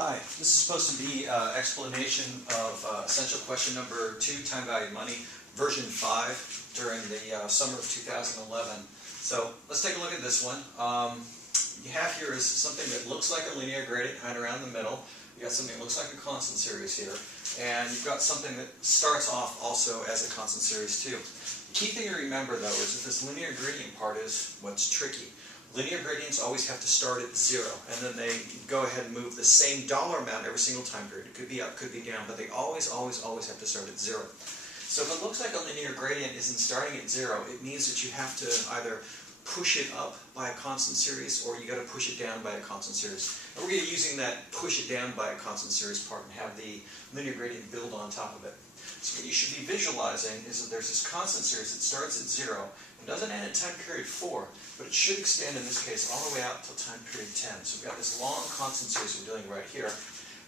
Hi, this is supposed to be explanation of essential question number 2, time value of money, version 5 during the summer of 2011. So let's take a look at this one. You have here is something that looks like a linear gradient right around the middle. You got something that looks like a constant series here, and you've got something that starts off also as a constant series too. The key thing to remember though is that this linear gradient part is what's tricky. Linear gradients always have to start at 0, and then they go ahead and move the same dollar amount every single time period. It could be up, could be down, but they always have to start at 0. So if it looks like a linear gradient isn't starting at 0, it means that you have to either push it up by a constant series, or you got to push it down by a constant series. And we're going to be using that push it down by a constant series part and have the linear gradient build on top of it. So what you should be visualizing is that there's this constant series that starts at 0 and doesn't end at time period 4, but it should extend in this case all the way out till time period 10. So we've got this long constant series we're doing right here.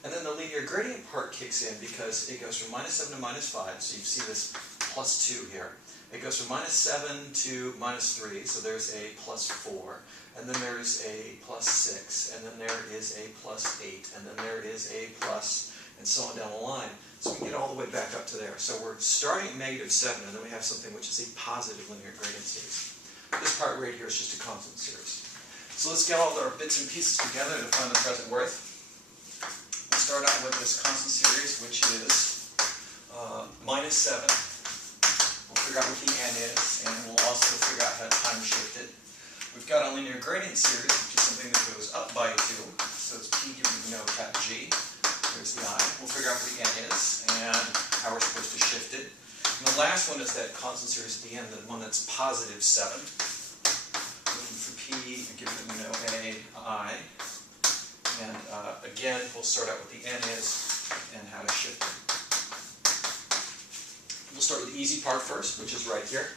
And then the linear gradient part kicks in because it goes from -7 to -5, so you see this +2 here. It goes from -7 to -3, so there's a +4, and then there's a +6, and then there is a +8, and then there is a plus, and so on down the line. So we get all the way back up to there. So we're starting at -7, and then we have something which is a positive linear gradient series. This part right here is just a constant series. So let's get all our bits and pieces together to find the present worth. We'll start out with this constant series, which is -7. We'll figure out what the n is, and we'll also figure out how to time shift it. We've got a linear gradient series, which is something that goes up by 2. So it's p given we know cap g. There's the I. We'll figure out what the n is and how we're supposed to shift it. And the last one is that constant series at the end, the one that's +7. Looking for p and given we know a, I. And again, we'll start out what the n is and how to shift it. We'll start with the easy part first, which is right here.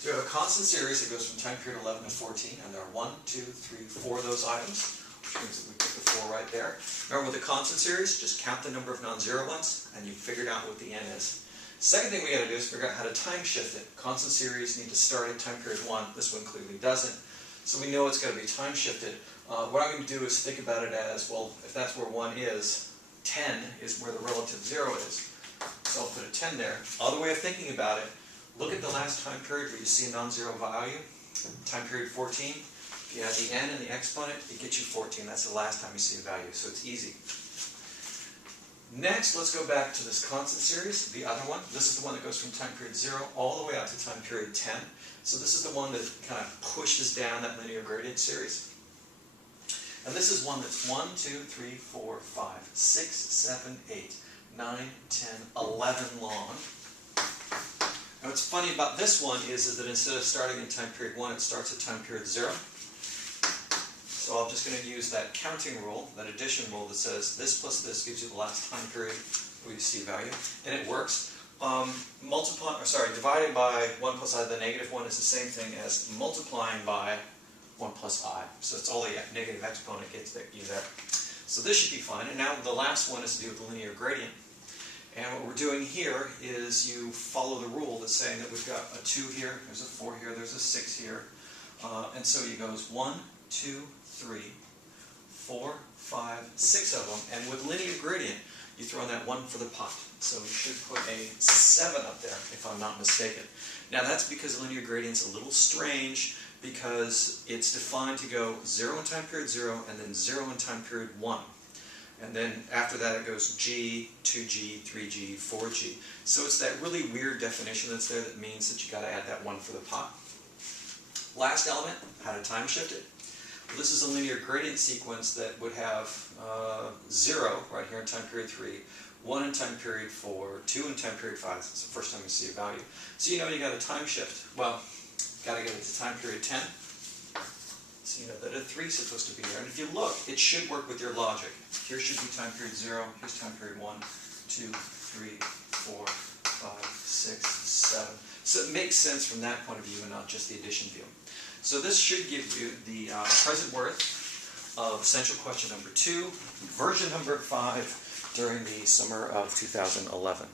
So we have a constant series that goes from time period 11 to 14, and there are 1, 2, 3, 4 of those items, which means that we put the 4 right there. Remember, with the constant series, just count the number of non-zero ones, and you've figured out what the n is. Second thing we got to do is figure out how to time shift it. Constant series need to start at time period 1. This one clearly doesn't. So we know it's got to be time shifted. What I'm going to do is think about it as, well, if that's where 1 is, 10 is where the relative 0 is. So I'll put a 10 there. Other way of thinking about it, look at the last time period where you see a non-zero value, time period 14. If you add the n and the exponent, it gets you 14. That's the last time you see a value, so it's easy. Next, let's go back to this constant series, the other one. This is the one that goes from time period 0 all the way out to time period 10. So this is the one that kind of pushes down that linear gradient series. And this is one that's 1, 2, 3, 4, 5, 6, 7, 8, 9, 10, 11 long. And what's funny about this one is that instead of starting in time period 1, it starts at time period 0. So I'm just going to use that counting rule, that addition rule that says this plus this gives you the last time period where you see a value. And it works. Dividing by 1 plus I, the -1, is the same thing as multiplying by 1 plus I. So it's all the negative exponent gets you there. So this should be fine. And now the last one is to do with the linear gradient. And what we're doing here is you follow the rule that's saying that we've got a 2 here, there's a 4 here, there's a 6 here. And so it goes 1, 2, 3, 4, 5, 6 of them. And with linear gradient, you throw in that 1 for the pot. So you should put a 7 up there, if I'm not mistaken. Now that's because linear gradient's a little strange, because it's defined to go 0 in time period 0, and then 0 in time period 1. And then after that it goes G, 2G, 3G, 4G. So it's that really weird definition that's there that means that you got to add that 1 for the pot. Last element, how to time shift it. Well, this is a linear gradient sequence that would have 0 right here in time period 3, 1 in time period 4, 2 in time period 5. It's the first time you see a value. So you know you got a time shift. Well, got to get it to time period 10. So you know that a 3 is supposed to be there. And if you look, it should work with your logic. Here should be time period 0, here's time period 1, 2, 3, 4, 5, 6, 7. So it makes sense from that point of view and not just the addition view. So this should give you the present worth of essential question number 2, version number 5, during the summer of 2011.